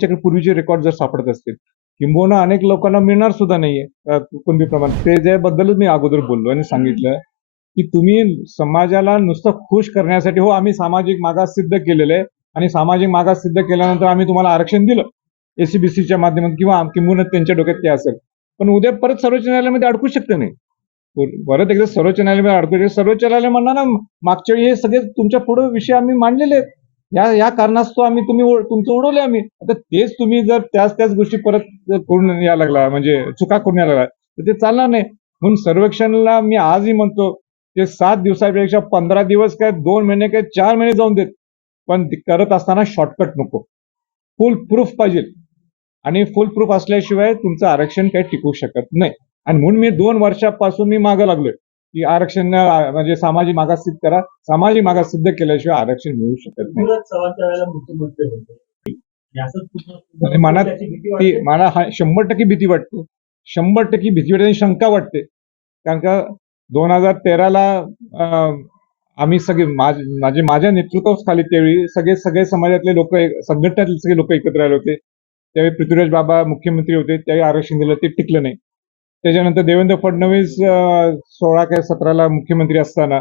त्यांच्याकडे पूर्वीचे रेकॉर्ड जर सापडत असतील. किंबहुना अनेक लोकांना मिळणार सुद्धा नाहीये अ, कुणबी प्रमाण. ते ज्याबद्दलच मी अगोदर बोललो आणि सांगितलं की तुम्ही समाजाला नुसतं खुश करण्यासाठी हो आम्ही सामाजिक मागास सिद्ध केलेलं आहे आणि सामाजिक मागास सिद्ध केल्यानंतर आम्ही तुम्हाला आरक्षण दिलं एसीबीसीच्या माध्यमातून किंवा किंबहुना त्यांच्या डोक्यात ते असेल. पण उद्या परत सर्वोच्च न्यायालयामध्ये अडकू शकते नाही. परत एकदा सर्वोच्च न्यायालयामध्ये अडकू शकते. सर्वोच्च न्यायालय म्हणणार ना मागच्या वेळी हे सगळे तुमच्यापुढे विषय आम्ही मांडलेले आहेत. या या कारणास्तव आम्ही तुम्ही तुमचं उडवले आम्ही. आता तेच तुम्ही जर त्याच त्याच गोष्टी परत करून यायला लागला म्हणजे चुका करून यायला लागला तर ते चालणार नाही. म्हणून सर्वेक्षणला मी आजही म्हणतो ते सात दिवसापेक्षा पंधरा दिवस काय दोन महिने काय चार महिने जाऊन देत. पण करत असताना शॉर्टकट नको. फुल प्रूफ पाहिजे. आणि फुल प्रूफ असल्याशिवाय तुमचं आरक्षण काही टिकू शकत नाही. आणि म्हणून मी दोन वर्षापासून मी मागं लागलोय. की आरक्षण म्हणजे सामाजिक मागास सिद्ध करा. सामाजिक मागास सिद्ध केल्याशिवाय आरक्षण मिळू शकत नाही. आणि मनात ती. मला हा शंभर टक्के भीती वाटते. शंभर टक्के भीती वाटते आणि शंका वाटते. कारण का दोन हजार तेराला आम्ही सगळे माझ- माझे माझ्या नेतृत्वाखाली त्यावेळी सगळे सगळे समाजातले लोक संघटनेतले सगळे लोक एकत्र आले होते. त्यावेळी पृथ्वीराज बाबा मुख्यमंत्री होते. त्यावेळी आरक्षण दिलं ते टिकलं नाही. त्याच्यानंतर देवेंद्र फडणवीस सोळा काय सतराला मुख्यमंत्री असताना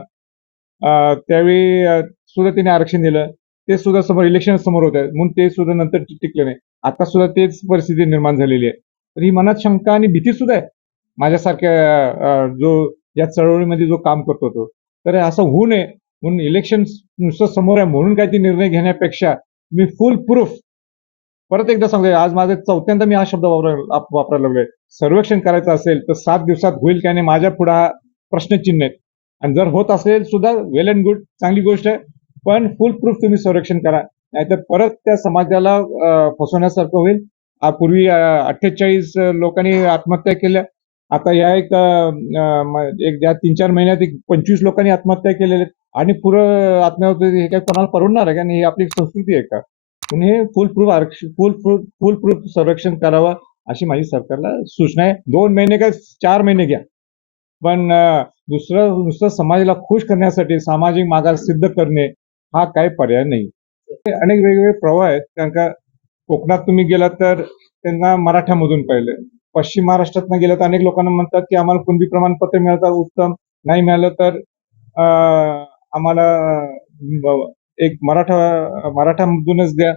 त्यावेळी सुद्धा त्यांनी आरक्षण दिलं. ते सुद्धा समोर इलेक्शन समोर होते म्हणून ते सुद्धा नंतर टिकलं नाही. आता सुद्धा तेच परिस्थिती निर्माण झालेली आहे. तर ही मनात शंका आणि भीती सुद्धा आहे. माझ्यासारख्या जो या चळवळीमध्ये जो काम करतो तो. तर असं होऊ नये. म्हणून इलेक्शन नुसतं समोर आहे. म्हणून काही ती निर्णय घेण्यापेक्षा मी फुल प्रूफ परत एकदा सांगतोय आज माझे चौथ्यांदा मी हा शब्द वापरायला वापरायला लागलोय. सर्वेक्षण करायचं असेल तर सात दिवसात होईल की नाही माझ्या पुढे हा प्रश्नचिन्ह आहेत. आणि जर होत असेल सुद्धा वेल अँड गुड चांगली गोष्ट आहे. पण फुल प्रूफ तुम्ही संरक्षण करा. नाहीतर परत त्या समाजाला फसवण्यासारखं होईल. पूर्वी अठ्ठेचाळीस लोकांनी आत्महत्या केल्या. आता या एक एक ज्या तीन चार महिन्यात एक पंचवीस लोकांनी आत्महत्या केलेल्या आहेत. आणि पुरं आत्महत्या हे काय कोणाला परवडणार आहे का? आणि ही आपली संस्कृती आहे का? हे फुल प्रूफ आरक्षण फुल प्रूफ फुल प्रूफ संरक्षण करावं अशी माझी सरकारला सूचना आहे. दोन महिने काय चार महिने घ्या. पण दुसरं नुसतं समाजाला खुश करण्यासाठी सामाजिक मागास सिद्ध करणे हा काही पर्याय नाही. अनेक वेगवेगळे प्रवाह आहेत. कारण का कोकणात तुम्ही गेलात तर त्यांना मराठ्यामधून पाहिलं पश्चिम महाराष्ट्रात गेलं तर अनेक लोकांना म्हणतात की आम्हाला कुणबी प्रमाणपत्र मिळतं उत्तम. नाही मिळालं तर आम्हाला एक मराठा मराठामधूनच द्या.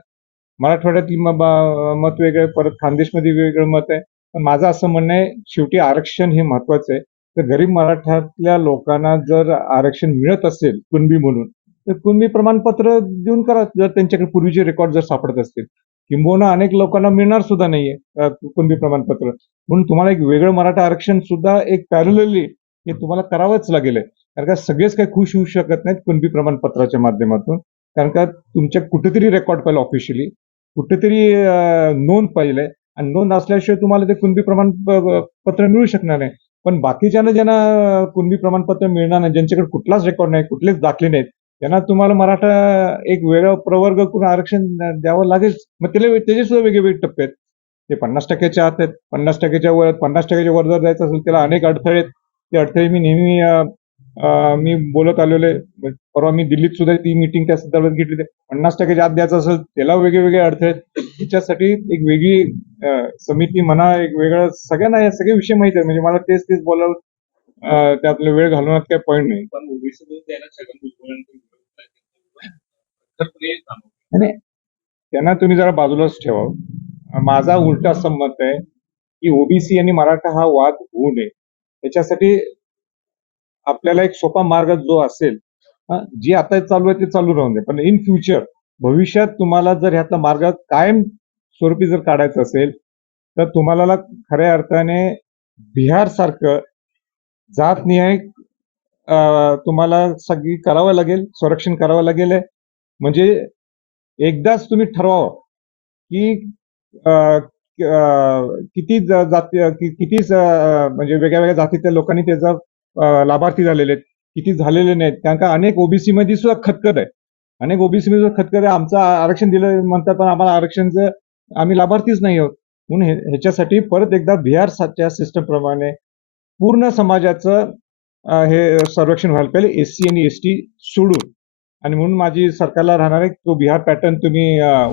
मराठवाड्यातील मत वेगळं परत खानदेशमध्ये वेगळं मत आहे. पण माझं असं म्हणणं आहे शेवटी आरक्षण हे महत्वाचं आहे. तर गरीब मराठ्यातल्या लोकांना जर आरक्षण मिळत असेल कुणबी म्हणून तर कुणबी प्रमाणपत्र देऊन करा. जर त्यांच्याकडे पूर्वीचे रेकॉर्ड जर सापडत असतील. किंबहुना अनेक लोकांना मिळणार सुद्धा नाहीये कुणबी प्रमाणपत्र. म्हणून तुम्हाला एक वेगळं मराठा आरक्षण सुद्धा एक पॅरलली हे तुम्हाला करावंच लागेल. आहे. कारण का सगळेच काही खुश होऊ शकत नाहीत कुणबी प्रमाणपत्राच्या माध्यमातून. कारण का तुमच्या कुठेतरी रेकॉर्ड पाहिलं ऑफिशियली कुठेतरी नोंद पाहिजे आणि नोंद असल्याशिवाय तुम्हाला ते कुणबी प्रमाणपत्र मिळू शकणार नाही. पण बाकीच्यांना ज्यांना कुणबी प्रमाणपत्र मिळणार नाही ज्यांच्याकडे कुठलाच रेकॉर्ड नाही कुठलेच दाखले नाहीत त्यांना तुम्हाला मराठा एक वेगळा प्रवर्ग करून आरक्षण द्यावं लागेल. मग त्याला त्याचे सुद्धा वेगवेगळे टप्पे आहेत. ते पन्नास टक्क्याच्या आत आहेत. पन्नास टक्क्याच्या वर पन्नास टक्क्याच्या वर जर जायचं असेल त्याला अनेक अडथळे आहेत. ते अडथळे मी नेहमी मी बोलत आलेलो आहे. परवा मी दिल्लीत सुद्धा ती मीटिंग त्या संदर्भात घेतली पन्नास टक्क्याच्या आत द्यायचं असेल त्याला वेगळे आडथळे आहेत. त्याच्यासाठी एक वेगळी समिती म्हणा एक वेगळं सगळ्यांना हे सगळे विषय माहिती आहेत. म्हणजे मला तेच तेच बोलावं त्यातले वेळ घालवण्यात काही पॉईंट नाही. त्यांना तुम्ही जरा बाजूलाच ठेवा. माझा उलटा असं मत आहे की ओबीसी आणि मराठा हा वाद होऊ नये. त्याच्यासाठी आपल्याला एक सोपा मार्ग जो असेल जे आता चालू आहे ते चालू राहून दे. पण इन फ्युचर भविष्यात तुम्हाला जर ह्यातला मार्ग कायम स्वरूपी जर काढायचा असेल तर तुम्हाला खऱ्या अर्थाने बिहार सारखं जातनिहाय तुम्हाला सगळी करावं लागेल संरक्षण करावं लागेल. म्हणजे एकदाच तुम्ही ठरवावं की किती जाती किती म्हणजे वेगळ्या वेगळ्या जातीच्या लोकांनी त्याचा लाभार्थी झालेले आहेत. किती झालेले नाहीत. कारण का अनेक ओबीसी मध्ये सुद्धा खतखत आहे. अनेक ओबीसी मध्ये खतखत आहे. आमचं आरक्षण दिलं म्हणतात पण आम्हाला आरक्षणचं आम्ही लाभार्थीच नाही आहोत. म्हणून ह्याच्यासाठी परत एकदा बिहार सारख्या सिस्टम प्रमाणे पूर्ण समाजाचं हे संरक्षण व्हायला पाहिजे. एस सी आणि एस टी सोडून. आणि म्हणून माझी सरकारला राहणार आहे तो बिहार पॅटर्न तुम्ही अं,